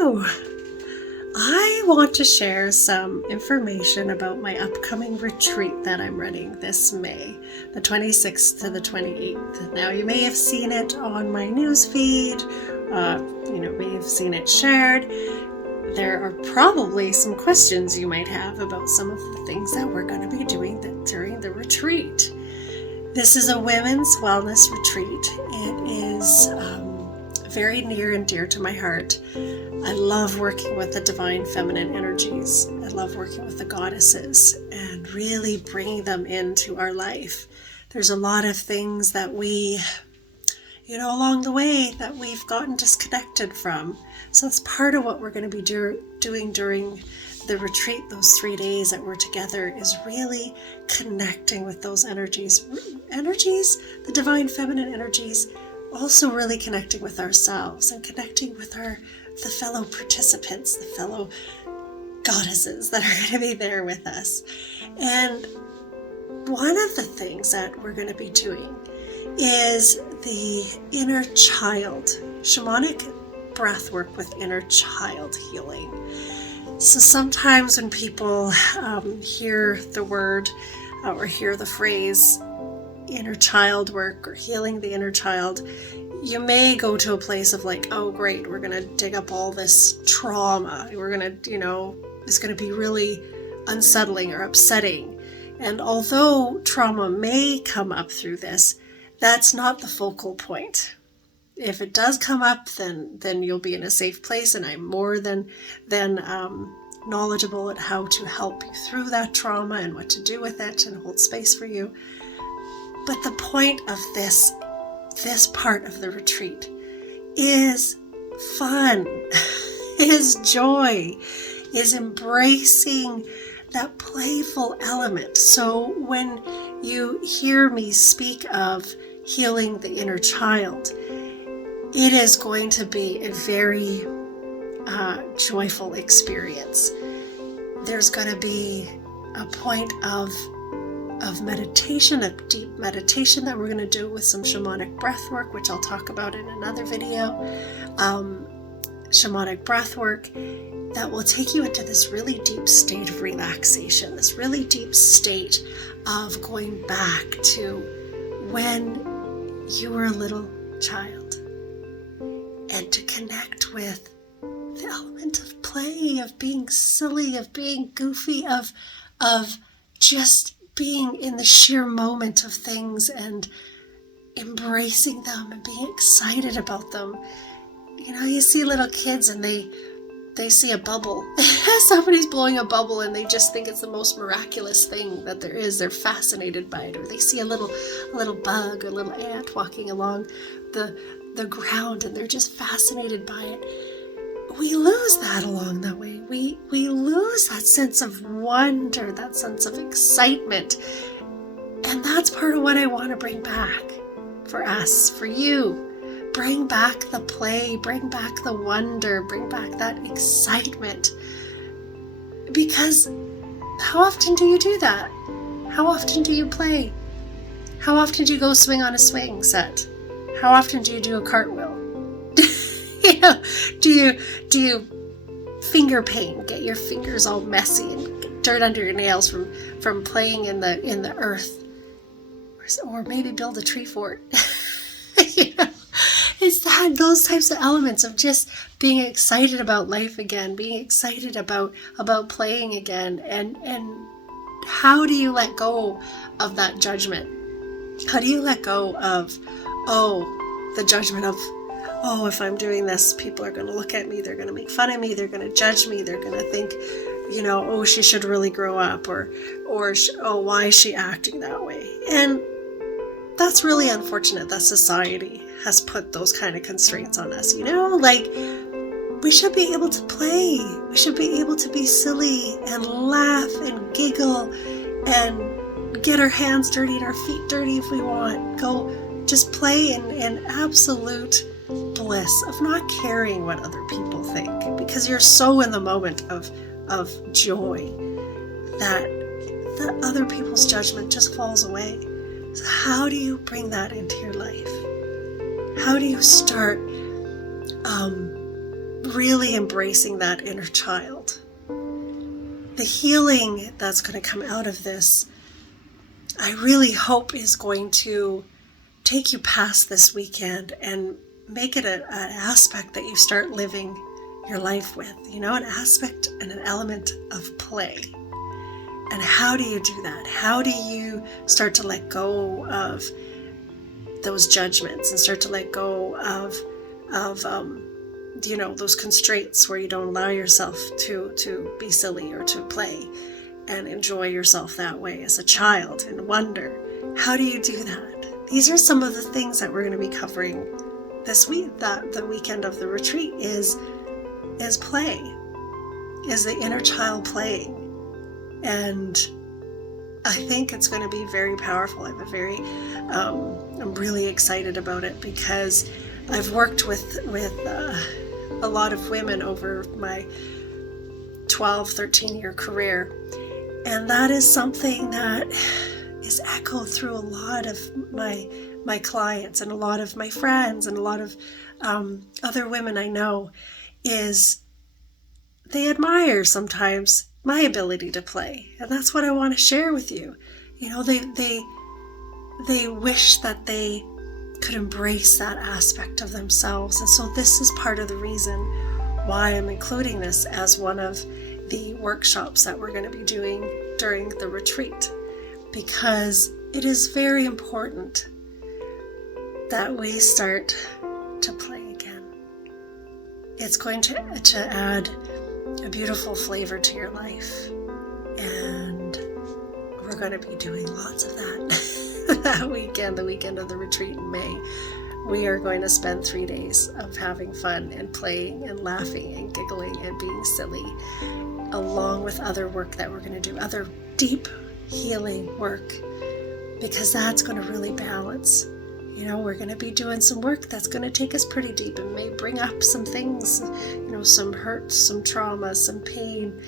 Hello! I want to share some information about my upcoming retreat that I'm running this May, the 26th to the 28th. Now, you may have seen it on my newsfeed, may have seen it shared. There are probably some questions you might have about some of the things that we're going to be doing during the retreat. This is a women's wellness retreat. It is very near and dear to my heart. I love working with the divine feminine energies. I love working with the goddesses and really bringing them into our life. There's a lot of things that we, along the way that we've gotten disconnected from. So that's part of what we're going to be doing during the retreat, those 3 days that we're together, is really connecting with those energies, the divine feminine energies, also really connecting with ourselves and connecting with the fellow participants, the fellow goddesses that are going to be there with us. And one of the things that we're going to be doing is the inner child, shamanic breath work with inner child healing. So sometimes when people hear the word or hear the phrase inner child work or healing the inner child, you may go to a place of like, oh great, we're going to dig up all this trauma. We're going to, it's going to be really unsettling or upsetting. And although trauma may come up through this, that's not the focal point. If it does come up, then you'll be in a safe place, and I'm more than knowledgeable at how to help you through that trauma and what to do with it and hold space for you. But the point of this part of the retreat is fun, is joy, is embracing that playful element. So when you hear me speak of healing the inner child, it is going to be a very joyful experience. There's going to be a point of meditation, a deep meditation that we're going to do with some shamanic breath work, which I'll talk about in another video. Shamanic breath work that will take you into this really deep state of relaxation, this really deep state of going back to when you were a little child, and to connect with the element of play, of being silly, of being goofy, of just being in the sheer moment of things and embracing them and being excited about them. You see little kids and they see a bubble. Somebody's blowing a bubble and they just think it's the most miraculous thing that there is. They're fascinated by it. Or they see a little bug, a little ant walking along the ground and they're just fascinated by it. We lose that along the way. We lose that sense of wonder, that sense of excitement. And that's part of what I want to bring back for us, for you. Bring back the play, bring back the wonder, bring back that excitement. Because how often do you do that? How often do you play? How often do you go swing on a swing set? How often do you do a cartwheel? Do you finger paint, get your fingers all messy and get dirt under your nails from playing in the earth, or maybe build a tree fort? It's those types of elements of just being excited about life again, being excited about playing again, and how do you let go of that judgment? How do you let go of the judgment of, if I'm doing this, people are going to look at me, they're going to make fun of me, they're going to judge me, they're going to think, she should really grow up, or why is she acting that way? And that's really unfortunate that society has put those kind of constraints on us, we should be able to play, we should be able to be silly and laugh and giggle and get our hands dirty and our feet dirty if we want. Go just play in absolute bliss of not caring what other people think, because you're so in the moment of joy that the other people's judgment just falls away. So how do you bring that into your life? How do you start really embracing that inner child. The healing that's going to come out of this, I really hope, is going to take you past this weekend and make it an aspect that you start living your life with, an aspect and an element of play. And how do you do that? How do you start to let go of those judgments and start to let go of those constraints where you don't allow yourself to be silly or to play and enjoy yourself that way as a child and wonder? How do you do that? These are some of the things that we're going to be covering this week. That the weekend of the retreat is play, is the inner child playing. And I think it's going to be very powerful. I'm really excited about it because I've worked with a lot of women over my 13-year career. And that is something that is echoed through a lot of my clients and a lot of my friends and a lot of other women I know, is they admire sometimes my ability to play. And that's what I want to share with you. They wish that they could embrace that aspect of themselves. And so this is part of the reason why I'm including this as one of the workshops that we're going to be doing during the retreat, because it is very important that we start to play again. It's going to add a beautiful flavor to your life, and we're going to be doing lots of that that weekend, the weekend of the retreat in May. We are going to spend 3 days of having fun and playing and laughing and giggling and being silly, along with other work that we're going to do, other deep healing work, because that's going to really balance. We're going to be doing some work that's going to take us pretty deep and may bring up some things, some hurt, some trauma, some pain.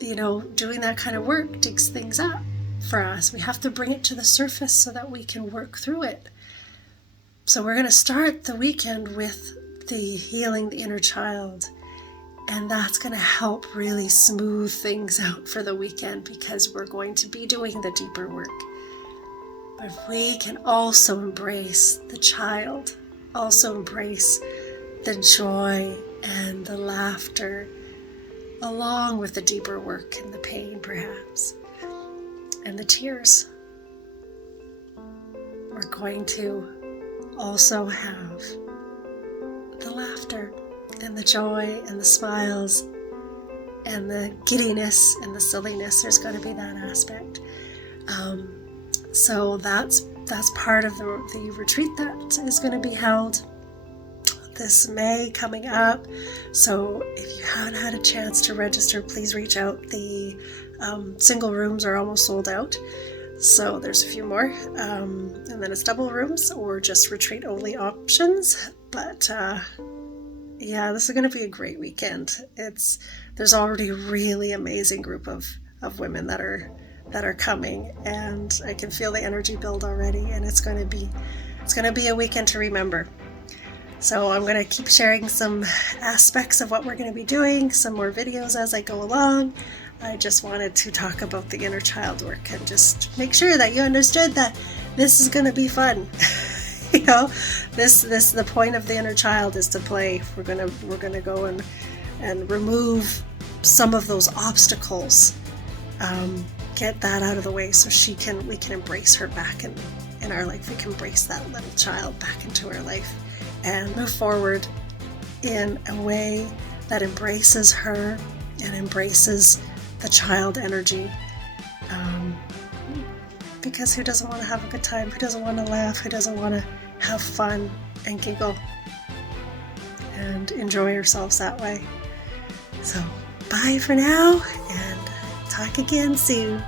Doing that kind of work digs things up for us. We have to bring it to the surface so that we can work through it. So we're going to start the weekend with the healing the inner child. And that's going to help really smooth things out for the weekend, because we're going to be doing the deeper work. But if we can also embrace the child, also embrace the joy and the laughter, along with the deeper work and the pain perhaps, and the tears, we're going to also have the laughter and the joy and the smiles and the giddiness and the silliness. There's going to be that aspect. So that's part of the retreat that is going to be held this May coming up. So if you haven't had a chance to register, please reach out. The single rooms are almost sold out. So there's a few more. And then it's double rooms or just retreat only options. But this is going to be a great weekend. There's already a really amazing group of women that are coming, and I can feel the energy build already, and it's going to be a weekend to remember. So I'm going to keep sharing some aspects of what we're going to be doing, some more videos as I go along. I just wanted to talk about the inner child work and just make sure that you understood that this is going to be fun. The point of the inner child is to play. We're gonna go and remove some of those obstacles, get that out of the way so we can embrace her back in our life. We can embrace that little child back into our life and move forward in a way that embraces her and embraces the child energy. Because who doesn't want to have a good time? Who doesn't want to laugh? Who doesn't want to have fun and giggle and enjoy yourselves that way? So bye for now, and talk again soon.